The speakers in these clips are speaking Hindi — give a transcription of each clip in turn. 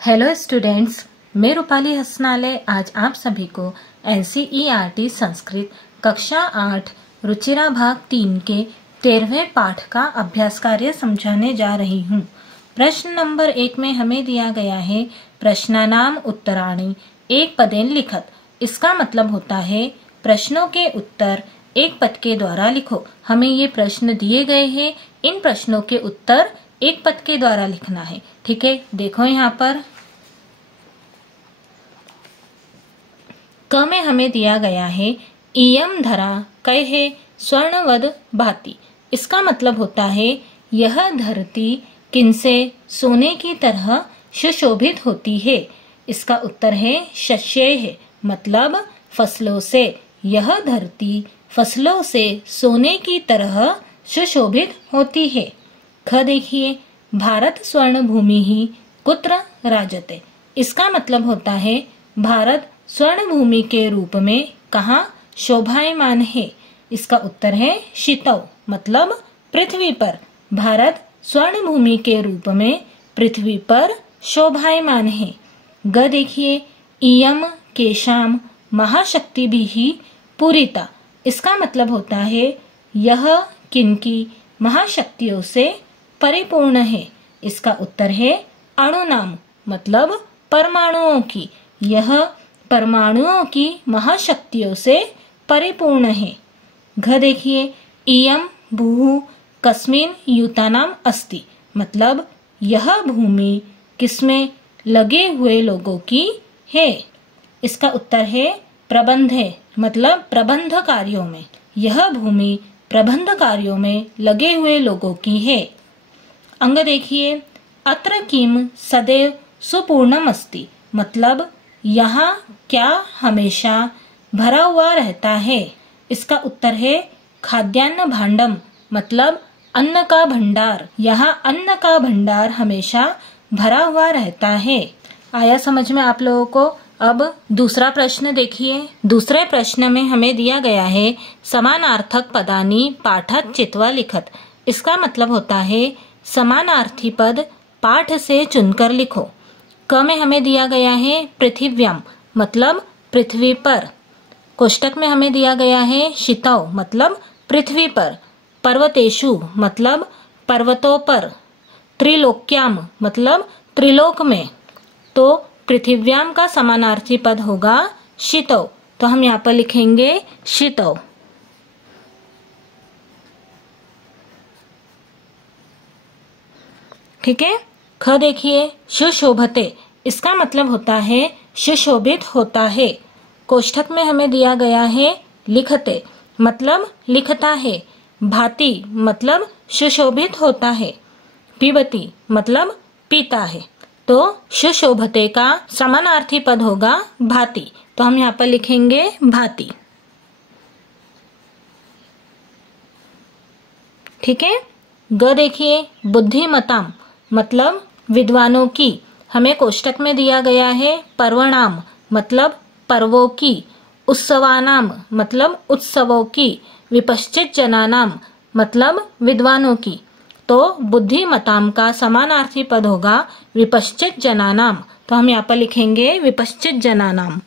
हेलो स्टूडेंट्स, मैं रूपाली हसनाले आज आप सभी को एनसीईआरटी संस्कृत कक्षा 8 रुचिरा भाग 3 के 13वें पाठ का अभ्यास कार्य समझाने जा रही हूँ। प्रश्न नंबर 1 में हमें दिया गया है प्रश्नानाम उत्तराणि एक पदेन लिखत। इसका मतलब होता है प्रश्नों के उत्तर एक पद के द्वारा लिखो। हमें ये प्रश्न दिए गए हैं, इन प्रश्नों के उत्तर एक पद के द्वारा लिखना है। ठीक है, देखो यहाँ पर क में हमें दिया गया है इयम धरा कहे स्वर्णवद भाति। इसका मतलब होता है यह धरती किनसे सोने की तरह सुशोभित होती है। इसका उत्तर है शस्ये है, मतलब फसलों से। यह धरती फसलों से सोने की तरह सुशोभित होती है। ख देखिए, भारत स्वर्ण भूमि ही कुत्र राजते। इसका मतलब होता है भारत स्वर्ण भूमि के रूप में कहाँ शोभायमान है। इसका उत्तर है शीतौ, मतलब पृथ्वी पर। भारत स्वर्ण भूमि के रूप में पृथ्वी पर शोभायमान है। ग देखिए, इयम केशाम महाशक्ति भी ही पूरिता। इसका मतलब होता है यह किनकी महाशक्तियों से परिपूर्ण है। इसका उत्तर है अणुनाम, मतलब परमाणुओं की। यह परमाणुओं की महाशक्तियों से परिपूर्ण है। घ देखिए, इयम भूः कस्मिन युतानाम अस्ति। मतलब यह भूमि किसमें लगे हुए लोगों की है। इसका उत्तर है प्रबंधे, मतलब प्रबंध कार्यों में। यह भूमि प्रबंध कार्यों में लगे हुए लोगों की है। अंग देखिए, अत्र किम सदैव सुपूर्णम अस्ति। मतलब यहाँ क्या हमेशा भरा हुआ रहता है। इसका उत्तर है खाद्यान्न भांडम, मतलब अन्न का भंडार। यहाँ अन्न का भंडार हमेशा भरा हुआ रहता है। आया समझ में आप लोगों को। अब दूसरा प्रश्न देखिए। दूसरे प्रश्न में हमें दिया गया है समानार्थक पदानी पाठत चित्वा लिखत। इसका मतलब होता है समानार्थी पद पाठ से चुनकर लिखो। क में हमें दिया गया है पृथिव्याम, मतलब पृथ्वी पर। कोष्टक में हमें दिया गया है शीतौ, मतलब पृथ्वी पर। पर्वतेषु, मतलब पर्वतों पर। त्रिलोक्याम, मतलब त्रिलोक में। तो पृथिव्याम का समानार्थी पद होगा शीतौ, तो हम यहाँ पर लिखेंगे शीतौ। ठीक है। ख देखिए, सुशोभते। इसका मतलब होता है सुशोभित होता है। कोष्ठक में हमें दिया गया है लिखते, मतलब लिखता है। भाति, मतलब सुशोभित होता है। पिबती, मतलब पीता है। तो सुशोभते का समानार्थी पद होगा भाति, तो हम यहाँ पर लिखेंगे भाति। ठीक है। ग देखिए, बुद्धिमताम, मतलब विद्वानों की। हमें कोष्टक में दिया गया है पर्वणाम, मतलब पर्वों की। उत्सवानाम, मतलब उत्सवों की। विपश्चित जनानाम, मतलब विद्वानों की। तो बुद्धिमताम का समानार्थी पद होगा विपश्चित जनानाम, तो हम यहाँ पर लिखेंगे विपश्चित जनानाम।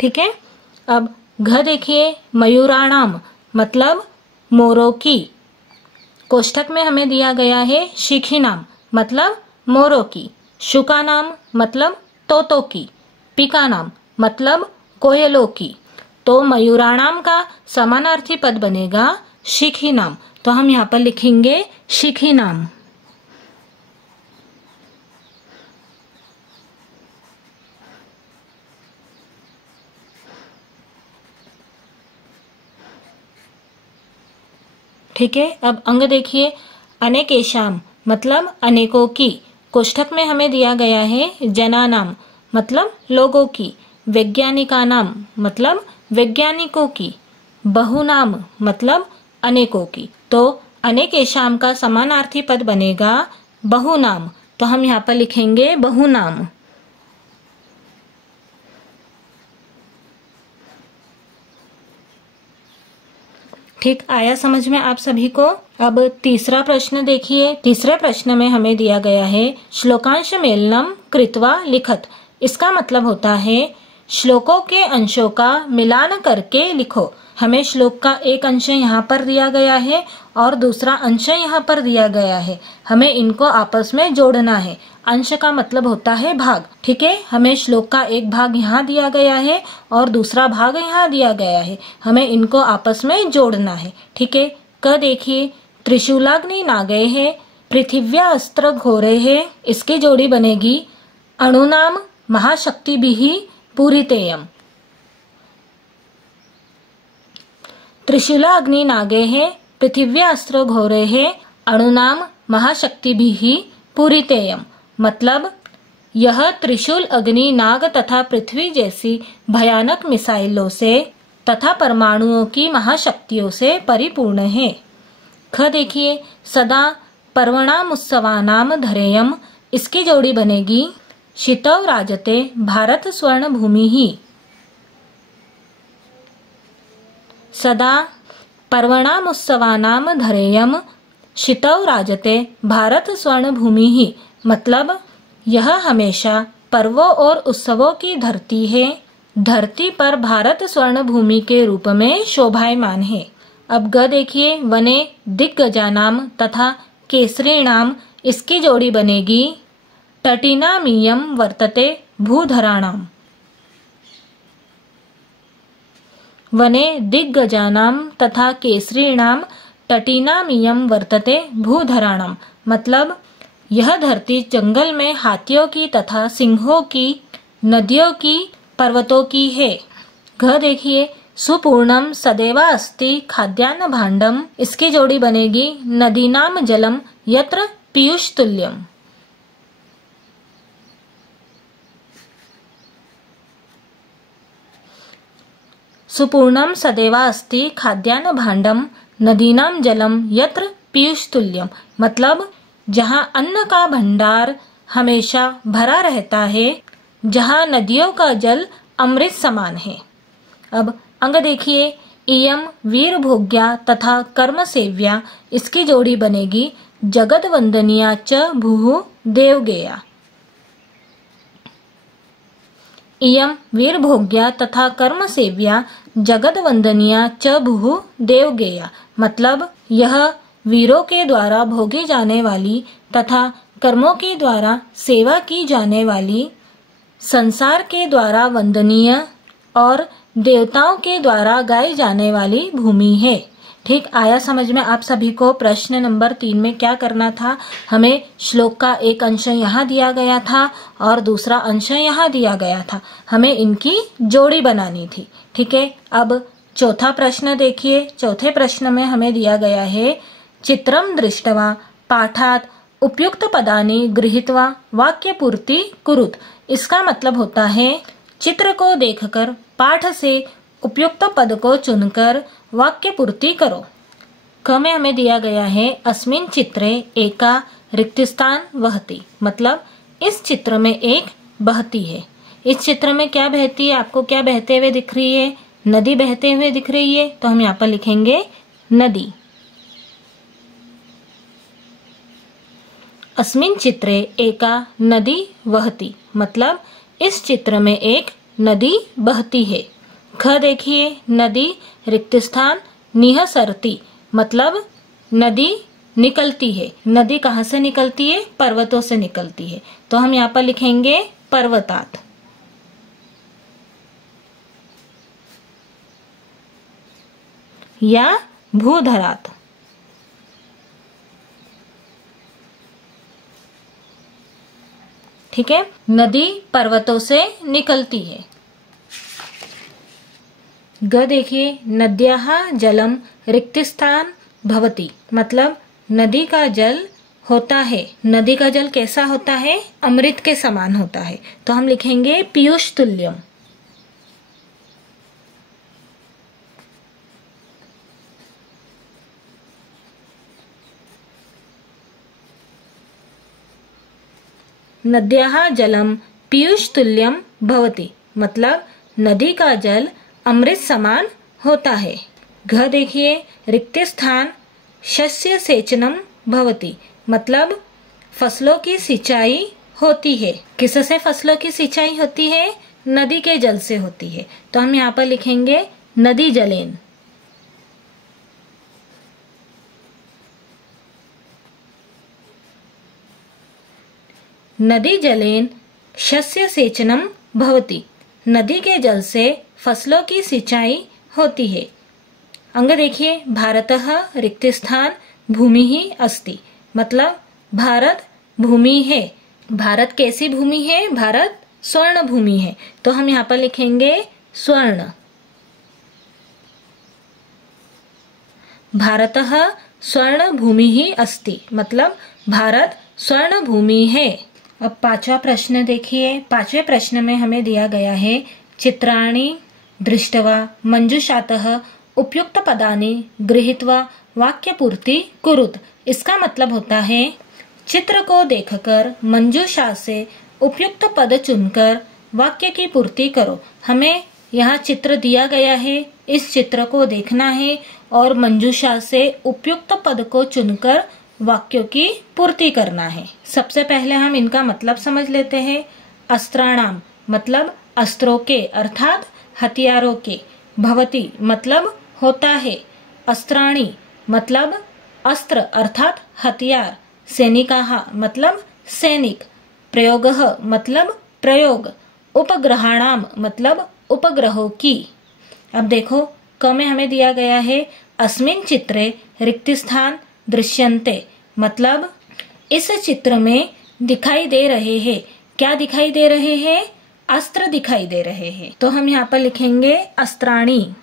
ठीक है। अब घ देखिए, मयूराणाम, मतलब मोरों की। कोष्ठक में हमें दिया गया है शिखिनाम, मतलब मोरों की। शुकानाम, मतलब तोतों की। पिकानाम, मतलब कोयलों की। तो मयूराणाम का समानार्थी पद बनेगा शिखिनाम, तो हम यहाँ पर लिखेंगे शिखिनाम। ठीक है। अब अंग देखिए, अनेकेशाम, मतलब अनेकों की। कोष्ठक में हमें दिया गया है जनानाम, मतलब लोगों की। वैज्ञानिकानाम, मतलब वैज्ञानिकों की। बहुनाम, मतलब अनेकों की। तो अनेकेशाम का समानार्थी पद बनेगा बहुनाम, तो हम यहाँ पर लिखेंगे बहुनाम। ठीक आया समझ में आप सभी को। अब तीसरा प्रश्न देखिए। तीसरे प्रश्न में हमें दिया गया है श्लोकांश मेलनम कृत्वा लिखत। इसका मतलब होता है श्लोकों के अंशों का मिलान करके लिखो। हमें श्लोक का एक अंश यहाँ पर दिया गया है और दूसरा अंश यहाँ पर दिया गया है। हमें इनको आपस में जोड़ना है। अंश का मतलब होता है भाग। ठीक है, हमें श्लोक का एक भाग यहाँ दिया गया है और दूसरा भाग यहाँ दिया गया है। हमें इनको आपस में जोड़ना है। ठीक है, क देखिए त्रिशूलाग्नि नागे है पृथिव्या अस्त्र घोरे है। इसकी जोड़ी बनेगी अणुनाम महाशक्ति भी पूरितेयम। त्रिशूला अग्नि नागे है पृथिव्या अस्त्र घोरे है अणुनाम महाशक्ति भी पूरितेयम। मतलब यह त्रिशूल अग्नि नाग तथा पृथ्वी जैसी भयानक मिसाइलों से तथा परमाणुओं की महाशक्तियों से परिपूर्ण है। ख देखिए सदा पर्वणामुत्सवानाम धरेयम। इसकी जोड़ी बनेगी शितौ राजते भारत स्वर्ण भूमि ही। सदा पर्वणामुत्सवानाम धरेयम शितौ राजते भारत स्वर्ण भूमि ही। मतलब यह हमेशा पर्वों और उत्सवों की धरती है। धरती पर भारत स्वर्ण भूमि के रूप में शोभायमान है। अब ग देखिए वने दिग्गजानाम तथा केसरीणाम। इसकी जोड़ी बनेगी तटिनामीयम वर्तते भूधराणाम। वने दिग्गजानाम तथा केसरीणाम तटिनामीयम वर्तते भूधराणाम। मतलब यह धरती जंगल में हाथियों की तथा सिंहों की, नदियों की, पर्वतों की है। घ देखिए सुपूर्णम सदैवा अस्ति खाद्यान्न भांडम। इसकी जोड़ी बनेगी नदीनाम जलम यत्र पीयूष तुल्यम। सुपूर्णम सदैवा अस्ति खाद्यान्न भांडम नदीनाम जलम यत्र पीयूष तुल्यम। मतलब जहाँ अन्न का भंडार हमेशा भरा रहता है, जहाँ नदियों का जल अमृत समान है। अब अंग देखिए इयम वीर भोग्या तथा कर्म सेव्या। इसकी जोड़ी बनेगी जगत वंदनिया च भूः देवगेया। इयम वीर भोग्या तथा कर्म सेव्या जगत वंदनिया च भूः देवगेया। मतलब यह वीरों के द्वारा भोगी जाने वाली तथा कर्मों के द्वारा सेवा की जाने वाली, संसार के द्वारा वंदनीय और देवताओं के द्वारा गाई जाने वाली भूमि है। ठीक आया समझ में आप सभी को। प्रश्न नंबर 3 में क्या करना था, हमें श्लोक का एक अंश यहाँ दिया गया था और दूसरा अंश यहाँ दिया गया था। हमें इनकी जोड़ी बनानी थी। ठीक है, अब चौथा प्रश्न देखिए। चौथे प्रश्न में हमें दिया गया है चित्रम दृष्टवा पाठात उपयुक्त पदानि गृहीत्वा वाक्य पूर्ति कुरुत। इसका मतलब होता है चित्र को देखकर पाठ से उपयुक्त पद को चुनकर वाक्य पूर्ति करो। क में हमें दिया गया है अस्मिन चित्रे एका रिक्तस्थान वहति। मतलब इस चित्र में एक बहती है। इस चित्र में क्या बहती है, आपको क्या बहते हुए दिख रही है? नदी बहते हुए दिख रही है। तो हम यहाँ पर लिखेंगे नदी। अस्मिन चित्रे एका नदी वहती। मतलब इस चित्र में एक नदी बहती है। ख देखिए नदी रिक्तस्थान निहसरती। मतलब नदी निकलती है। नदी कहाँ से निकलती है? पर्वतों से निकलती है। तो हम यहाँ पर लिखेंगे पर्वतात। या भूधरात। ठीक है, नदी पर्वतों से निकलती है। ग देखिए नद्याः जलम रिक्तस्थान भवति। मतलब नदी का जल होता है। नदी का जल कैसा होता है? अमृत के समान होता है। तो हम लिखेंगे पीयूष तुल्यम। नद्याः जलम पीयूष तुल्यम भवति। मतलब नदी का जल अमृत समान होता है। घ देखिए, रिक्त स्थान शस्य सेचनम भवति, मतलब फसलों की सिंचाई होती है। किससे फसलों की सिंचाई होती है? नदी के जल से होती है। तो हम यहाँ पर लिखेंगे नदी जलेन। नदी जलेन शस्य सेचनम भवति, नदी के जल से फसलों की सिंचाई होती है। अंग देखिए, भारतः रिक्त स्थान भूमि ही अस्ति, मतलब भारत भूमि है। भारत कैसी भूमि है? भारत स्वर्ण भूमि है। तो हम यहाँ पर लिखेंगे स्वर्ण। भारतः स्वर्ण भूमि ही अस्ति, मतलब भारत स्वर्ण भूमि है। अब पांचवा प्रश्न देखिए। पांचवे प्रश्न में हमें दिया गया है चित्राणि दृष्ट्वा मंजूषातः उपयुक्त पदानि गृहीत्वा वाक्य पूर्ति कुरुत। इसका मतलब होता है चित्र को देखकर मंजूषा से उपयुक्त पद चुनकर वाक्य की पूर्ति करो। हमें यहाँ चित्र दिया गया है, इस चित्र को देखना है और मंजूषा से उपयुक्त पद को चुनकर वाक्यों की पूर्ति करना है। सबसे पहले हम इनका मतलब समझ लेते हैं। अस्त्राणाम मतलब अस्त्रों के अर्थात हथियारों के। भवति मतलब होता है। अस्त्राणि मतलब अस्त्र अर्थात हथियार। सैनिकाः मतलब सैनिक। प्रयोगः मतलब प्रयोग। उपग्रहाणाम मतलब उपग्रहों की। अब देखो, क में हमें दिया गया है अस्मिन् चित्रे रिक्त स्थान दृश्यन्ते, मतलब इस चित्र में दिखाई दे रहे हैं। क्या दिखाई दे रहे हैं? अस्त्र दिखाई दे रहे हैं। तो हम यहाँ पर लिखेंगे अस्त्राणि।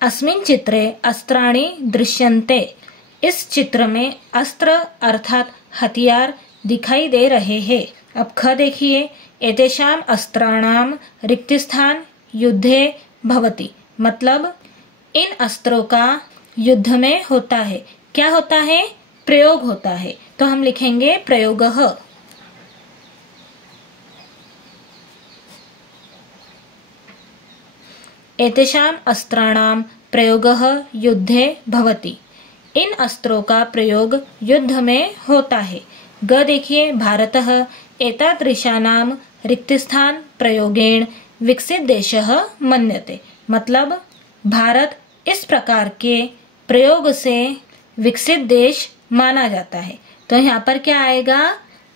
अस्मिन् चित्रे अस्त्राणि दृश्यन्ते, इस चित्र में अस्त्र अर्थात हथियार दिखाई दे रहे हैं। अब ख देखिए, एतेषां अस्त्राणां रिक्त स्थान युद्धे भवति, मतलब इन अस्त्रों का युद्ध में होता है। क्या होता है? प्रयोग होता है। तो हम लिखेंगे प्रयोगः। एतेषां अस्त्राणां प्रयोगः युद्धे भवति, इन अस्त्रों का प्रयोग युद्ध में होता है। ग देखिए, भारतः एतादृशानां रिक्त स्थान प्रयोगेण विकसित देशः मन्यते, मतलब भारत इस प्रकार के प्रयोग से विकसित देश माना जाता है। तो यहाँ पर क्या आएगा?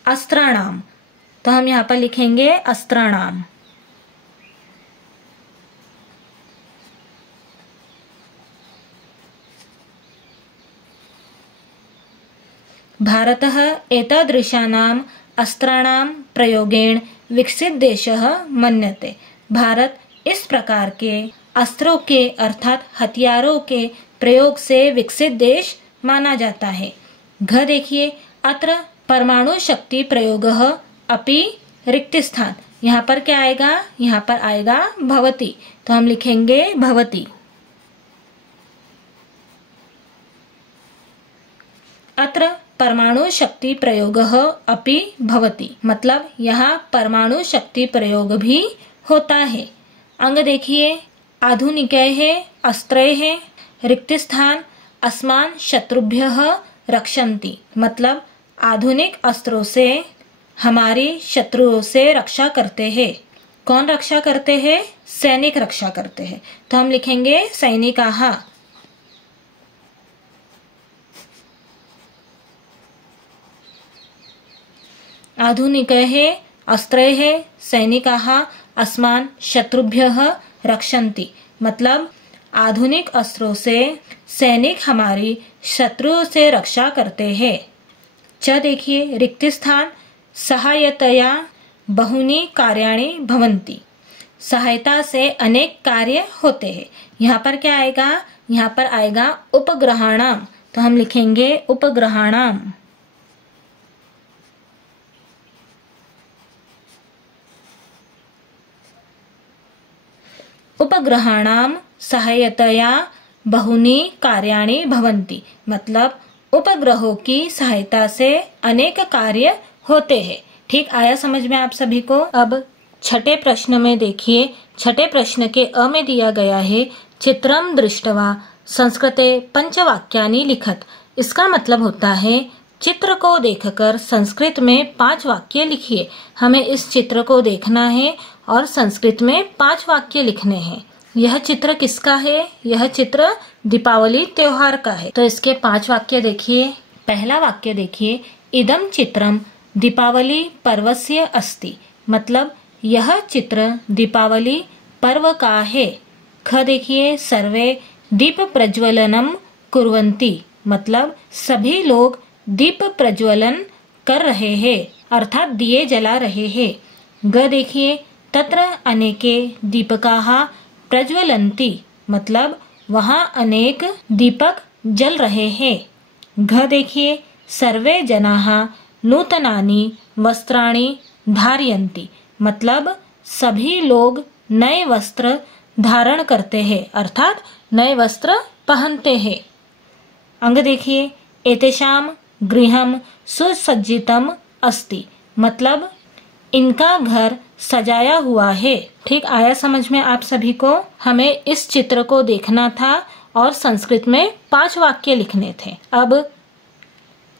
अस्त्राणाम। तो हम यहाँ पर लिखेंगे अस्त्राणाम। भारतः एतादृशानां अस्त्राणां प्रयोगेण विकसित देशः मन्यते, भारत इस प्रकार के अस्त्रों के अर्थात हथियारों के प्रयोग से विकसित देश माना जाता है। घ देखिए, अत्र परमाणु शक्ति प्रयोगः अपि रिक्त स्थान, यहाँ पर क्या आएगा? यहाँ पर आएगा भवति। तो हम लिखेंगे भवति। अत्र परमाणु शक्ति प्रयोगः अपि भवति, मतलब यहाँ परमाणु शक्ति प्रयोग भी होता है। अंग देखिए, आधुनिकैः अस्त्रैः रिक्त स्थान अस्मान् शत्रुभ्यः रक्षन्ति, मतलब आधुनिक अस्त्रों से हमारी शत्रुओं से रक्षा करते हैं। कौन रक्षा करते हैं? सैनिक रक्षा करते हैं। तो हम लिखेंगे सैनिकाः। आधुनिकैः अस्त्रैः सैनिकाः अस्मान् शत्रुभ्यः रक्षन्ति, मतलब आधुनिक अस्त्रों से सैनिक हमारी शत्रुओं से रक्षा करते हैं। च देखिए, रिक्त स्थान सहायतया बहुनी कार्याणि भवन्ति, सहायता से अनेक कार्य होते हैं। यहाँ पर क्या आएगा? यहाँ पर आएगा उपग्रहाणाम। तो हम लिखेंगे उपग्रहाणाम। उपग्रहाणां सहायतया बहुनी कार्याणि भवन्ति, मतलब उपग्रहों की सहायता से अनेक कार्य होते हैं। ठीक आया समझ में आप सभी को। अब छठे प्रश्न में देखिए, छठे प्रश्न के अ में दिया गया है चित्रम दृष्टवा संस्कृते पंचवाक्यानि लिखत। इसका मतलब होता है चित्र को देखकर संस्कृत में 5 वाक्य लिखिए। हमें इस चित्र को देखना है और संस्कृत में 5 वाक्य लिखने हैं। यह चित्र किसका है? यह चित्र दीपावली त्योहार का है। तो इसके 5 वाक्य देखिए। पहला वाक्य देखिए, इदम चित्रम दीपावली पर्वस्य अस्ति। मतलब यह चित्र दीपावली पर्व का है। ख देखिए, सर्वे दीप प्रज्वलनम कुर्वन्ति। मतलब सभी लोग दीप प्रज्वलन कर रहे हैं, अर्थात दिए जला रहे हैं। ग देखिए, तत्र अनेके दीपकाः प्रज्वलन्ति। मतलब वहाँ अनेक दीपक जल रहे हैं। घ देखिए, सर्वे जनाः नूतनानि वस्त्राणि धारयन्ति। मतलब सभी लोग नए वस्त्र धारण करते हैं, अर्थात नए वस्त्र पहनते हैं। अंग देखिए, एतेषां गृहं सुसज्जितम अस्ति। मतलब इनका घर सजाया हुआ है। ठीक आया समझ में आप सभी को। हमें इस चित्र को देखना था और संस्कृत में 5 वाक्य लिखने थे। अब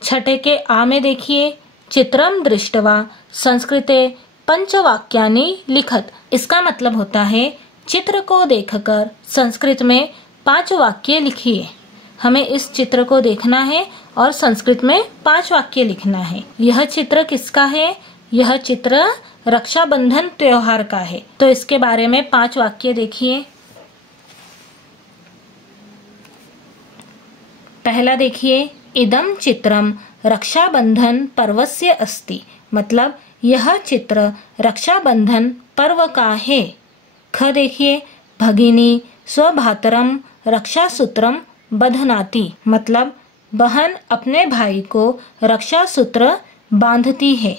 छठे के आ में देखिए, चित्रम दृष्टवा संस्कृते पंचवाक्यानि लिखत। इसका मतलब होता है चित्र को देखकर संस्कृत में 5 वाक्य लिखिए। हमें इस चित्र को देखना है और संस्कृत में 5 वाक्य लिखना है। यह चित्र किसका है? यह चित्र रक्षाबंधन त्योहार का है। तो इसके बारे में 5 वाक्य देखिए। पहला देखिए, इदम चित्रम रक्षाबंधन पर्वस्य अस्ति। मतलब यह चित्र रक्षाबंधन पर्व का है। ख देखिए, भगिनी स्वभातरम रक्षा सूत्रम बधनाति। मतलब बहन अपने भाई को रक्षा सूत्र बांधती है।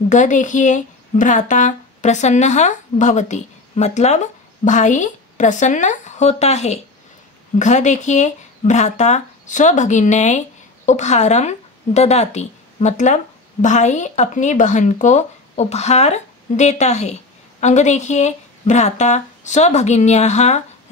ग देखिए, भ्राता प्रसन्नः भवति। मतलब भाई प्रसन्न होता है। घ देखिए, भ्राता स्वभगिन्यै उपहारम ददाति। मतलब भाई अपनी बहन को उपहार देता है। अंग देखिए, भ्राता स्वभगिन्याः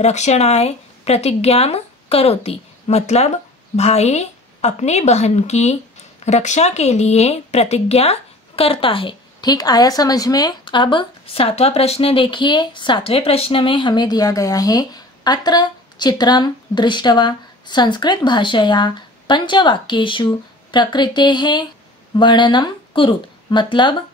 रक्षणाय प्रतिज्ञां करोति। मतलब भाई अपनी बहन की रक्षा के लिए प्रतिज्ञा करता है। ठीक आया समझ में। अब 7वां प्रश्न देखिए। 7वें प्रश्न में हमें दिया गया है अत्र चित्रम दृष्टवा संस्कृत भाषया पंचवाक्येषु प्रकृतेः वर्णनम कुरु। मतलब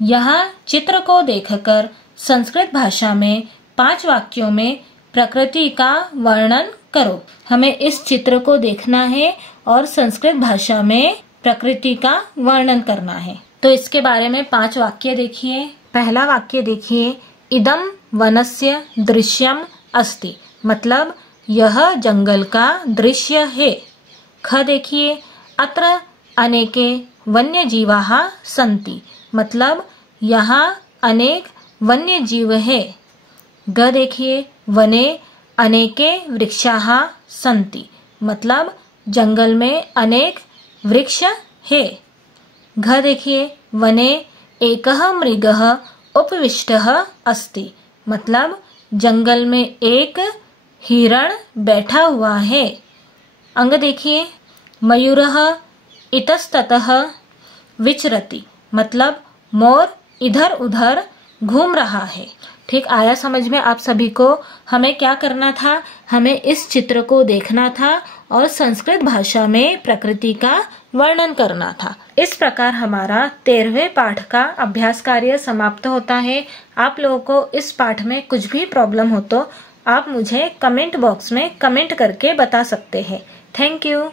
यहाँ चित्र को देखकर संस्कृत भाषा में 5 वाक्यों में प्रकृति का वर्णन करो। हमें इस चित्र को देखना है और संस्कृत भाषा में प्रकृति का वर्णन करना है। तो इसके बारे में 5 वाक्य देखिए। पहला वाक्य देखिए, इदम वनस्य दृश्यम अस्ति। मतलब यह जंगल का दृश्य है। ख देखिए, अत्र अनेके वन्य जीवाः सन्ति। मतलब यहाँ अनेक वन्य जीव है। ग देखिए, वने अनेके वृक्षाः सन्ति। मतलब जंगल में अनेक वृक्ष है। घ देखिए, वने एकः मृगः उपविष्टः अस्ति। मतलब जंगल में एक हिरण बैठा हुआ है। अंग देखिए, मयूरः इतस्ततः विचरति। मतलब मोर इधर उधर घूम रहा है। ठीक आया समझ में आप सभी को। हमें क्या करना था? हमें इस चित्र को देखना था और संस्कृत भाषा में प्रकृति का वर्णन करना था। इस प्रकार हमारा 13वें पाठ का अभ्यास कार्य समाप्त होता है। आप लोगों को इस पाठ में कुछ भी प्रॉब्लम हो तो आप मुझे कमेंट बॉक्स में कमेंट करके बता सकते हैं। Thank you.